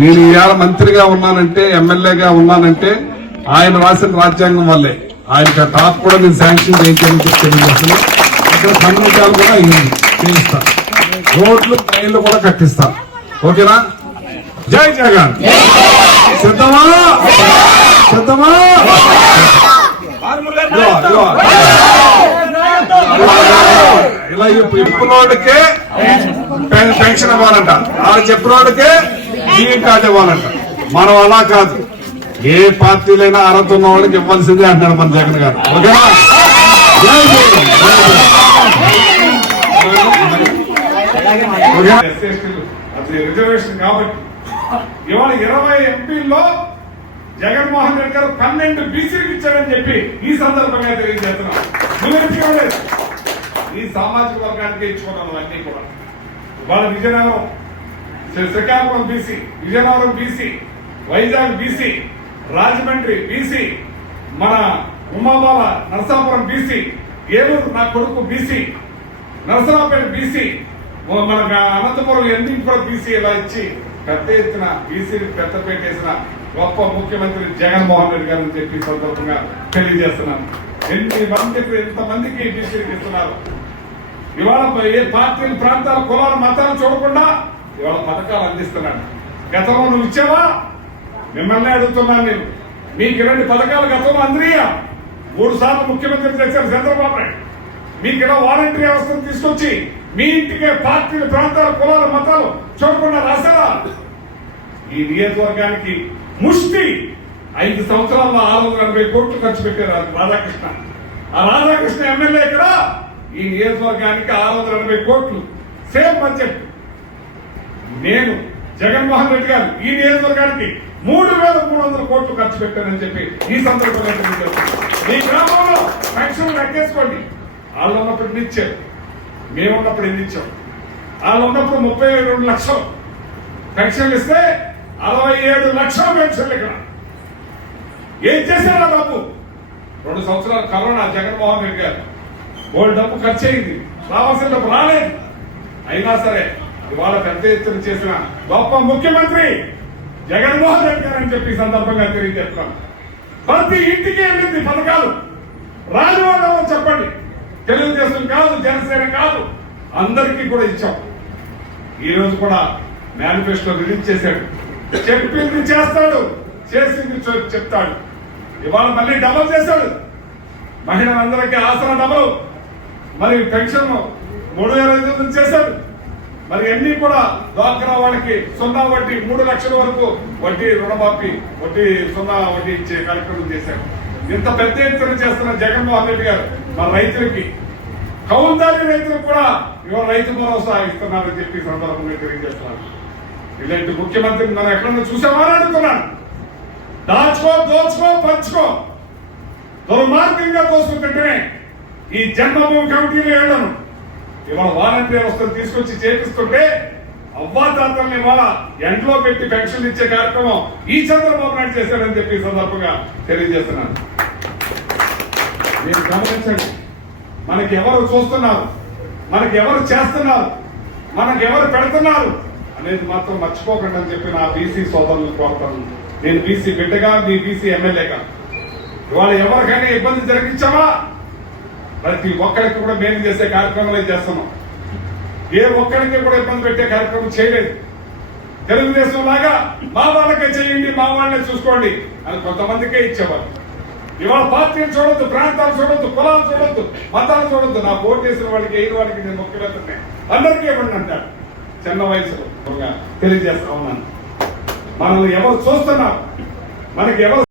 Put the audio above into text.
నేను ఇవాళ మంత్రిగా ఉన్నానంటే ఎమ్మెల్యేగా ఉన్నానంటే ఆయన రాసిన రాజ్యాంగం వల్లే. ఆయన టాప్ కూడా నేను శాంక్షన్ చేయించాలని తెలియజేస్తాను ఇక్కడ సన్నిధాలు కూడా అయ్యింది చేయిస్తా. రోడ్లు ట్రైన్లు కూడా కట్టిస్తా. ఓకేనా? జై జగన్. సిద్ధమా? సిద్ధమా? ఇలా ఇప్పుడు పెన్షన్ ఇవ్వాలంట వాళ్ళు చెప్పినోడికే బియ్యం కార్డు ఇవ్వాలంట. మనం అలా కాదు. ఏ పార్టీలైనా అర్హత ఉన్న వాళ్ళకి ఇవ్వాల్సిందే అంటున్నాడు మన జగన్ గారు. ఓకేనా? రిజర్వేషన్ కాబట్టి. ఇవాళ ఇరవై ఎంపీల్లో జగన్మోహన్ రెడ్డి గారు పన్నెండు బీసీలకు ఇచ్చారని చెప్పి ఈ సందర్భంగా తెలియజేస్తున్నాం. ఈ సామాజిక వర్గానికి ఇచ్చుకున్నాను అన్ని కూడా. వాళ్ళ Vizianagaram Srikakulam BC Vizianagaram BC Vizag BC Rajahmundry BC మన ఉమాబాల నరసాపురం బీసీ ఏలూరు నా కొడుకు బీసీ నరసరావుపేట బీసీ మన అనంతపురం ఎందుకు కూడా బీసీ ఇలా ఇచ్చి పెద్ద ఎత్తున బీసీ పెద్ద పెట్టేసిన గొప్ప ముఖ్యమంత్రి జగన్మోహన్ రెడ్డి గారిని చెప్పి సందర్భంగా తెలియజేస్తున్నాను. ఎన్ని మందికి ఎంతమందికి బీసీలకు ఇస్తున్నారు? ఇవాళ ఏ పార్టీలు ప్రాంతాల కులాల మతాలు చూడకుండా ఇవాళ పథకాలు అందిస్తున్నాడు గతంలో నువ్వు ఇచ్చావా? మిమ్మల్ని అడుగుతున్నాను నేను. మీకు ఇలాంటి పథకాలు గతంలో అందరియా మూడు సార్లు ముఖ్యమంత్రి చేశారు చంద్రబాబు నాయుడు. మీకు ఇలా వాలంటీర్ వ్యవస్థను తీసుకొచ్చి మీ ఇంటికే పార్టీలు ప్రాంతాల కులాలు మతాలు చూడకుండా రాశారా? ఈ నియోజకవర్గానికి ముష్టి ఐదు సంవత్సరాల్లో ఆరు వందల ఎనభై కోట్లు ఖర్చు పెట్టారు రాధాకృష్ణ. ఆ రాధాకృష్ణ ఎమ్మెల్యే ఇక్కడ ఈ నియోజకవర్గానికి ఆరు వందల ఎనభై కోట్లు. Same budget. నేను జగన్మోహన్ రెడ్డి గారు ఈ నియోజకవర్గానికి మూడు వేల మూడు వందల కోట్లు ఖర్చు పెట్టానని చెప్పి ఈ సందర్భంగా తెలియజేస్తున్నాను. మీ గ్రామంలో పెన్షన్ లెక్కేసుకోండి. వాళ్ళు ఉన్నప్పుడు ఎన్ని ఇచ్చారు? మేము ఉన్నప్పుడు ఎన్ని ఇచ్చాం? వాళ్ళు ఉన్నప్పుడు ముప్పై రెండు లక్షలు. పెన్షన్లు ఇస్తే అరవై ఏడు లక్షల పెన్షన్లు ఇక్కడ. ఏం చేశారా బాబు? రెండు సంవత్సరాలు కరోనా జగన్మోహన్ రెడ్డి గారు. ఓల్డ్ డబ్బు ఖర్చు అయింది రావాల్సిన డబ్బు రాలేదు. అయినా సరే ఇవాళ పెద్ద ఎత్తున చేసిన గొప్ప ముఖ్యమంత్రి జగన్మోహన్ రెడ్డి గారు అని చెప్పి సందర్భంగా తెలియజేస్తున్నాను. ప్రతి ఇంటికి వెళ్ళింది పథకాలు. రాజవాడలో చెప్పండి. తెలుగుదేశం కాదు జనసేన కాదు అందరికీ కూడా ఇచ్చాం. ఈ రోజు కూడా మేనిఫెస్టో రిలీజ్ చేశాడు. చెప్పింది చేస్తాడు చేసింది చెప్తాడు. ఇవాళ మళ్ళీ డబల్ చేశాడు. మహిళలందరికీ ఆసరా డబల్. మరి పెన్షన్ మూడు వేల ఐదు వందలు చేశాడు. మరి అన్ని కూడా డ్వాక్రా వాళ్ళకి సున్నా వడ్డీ మూడు లక్షల వరకు వడ్డీ రుణమాఫీ వడ్డీ సున్నా వడ్డీ ఇచ్చే కార్యక్రమం చేశారు. ఇంత పెద్ద ఎత్తున చేస్తున్న జగన్మోహన్ రెడ్డి గారు మన రైతులకి కౌందారి రైతులకు కూడా ఇవాళ రైతు భరోసా ఇస్తున్నారని చెప్పి సందర్భంగా తెలియజేస్తున్నారు. ఇలాంటి ముఖ్యమంత్రిని మనం ఎక్కడన్నా చూసామా అని అడుగుతున్నాను దాచుకో దోచుకో పంచుకో. దుర్మార్గంగా దోసుకుంటుంటేనే ఈ జన్మభూమి కమిటీలో వెళ్ళను ఇవాళ వాలంటీర్ వస్తుంది తీసుకొచ్చి చేపిస్తుంటే అవ్వాతాతల్ని ఇవాళ ఎండ్లో పెట్టి పెన్షన్ ఇచ్చే కార్యక్రమం ఈ చంద్రబాబు నాయుడు చేశాడని చెప్పి సందర్భంగా తెలియజేస్తున్నాను. మీరు గమనించండి మనకి ఎవరు చూస్తున్నారు మనకి ఎవరు చేస్తున్నారు మనకి ఎవరు పెడుతున్నారు అనేది మాత్రం మర్చిపోకండి అని చెప్పి నా బీసీ సోదరులు కోరుతాను. నేను బీసీ బిడ్డగా మీ బీసీ ఎమ్మెల్యేగా. ఇవాళ ఎవరికైనా ఇబ్బంది జరిగించామా? ప్రతి ఒక్కరికి కూడా మేలు చేసే కార్యక్రమాలే చేస్తున్నాం. ఏ ఒక్కరికి కూడా ఇబ్బంది పెట్టే కార్యక్రమం చేయలేదు. తెలుగుదేశం లాగా మా వాళ్ళకే చేయండి మా వాళ్ళనే చూసుకోండి అని కొంతమందికే ఇచ్చేవారు ఇవాళ పార్టీలు చూడొద్దు ప్రాంతాలు చూడొద్దు కులాలు చూడొద్దు మతాలు చూడొద్దు. నా ఓటు చేసిన వాళ్ళకి ఏ వాళ్ళకి నేను ముఖ్యమంత్రిని? అందరికీ ఇవ్వండి అంటారు. చిన్న వయసులో తెలియజేస్తా ఉన్నాను. మనల్ని ఎవరు చూస్తున్నారు? మనకి ఎవరు